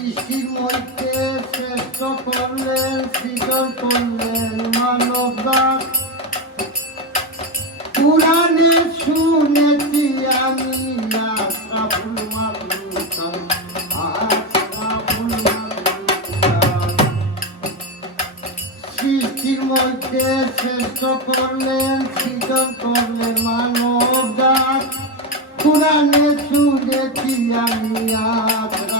সৃষ্টির মধ্যে শ্রেষ্ঠ করলেন, স্বীকার করলেন মানব দাস পুরাণে শুনেছি আমি না সৃষ্টির মধ্যে শ্রেষ্ঠ করলেন সৃজন করলেন মানব দাস পুরাণে শুনেছি আমি আত্মা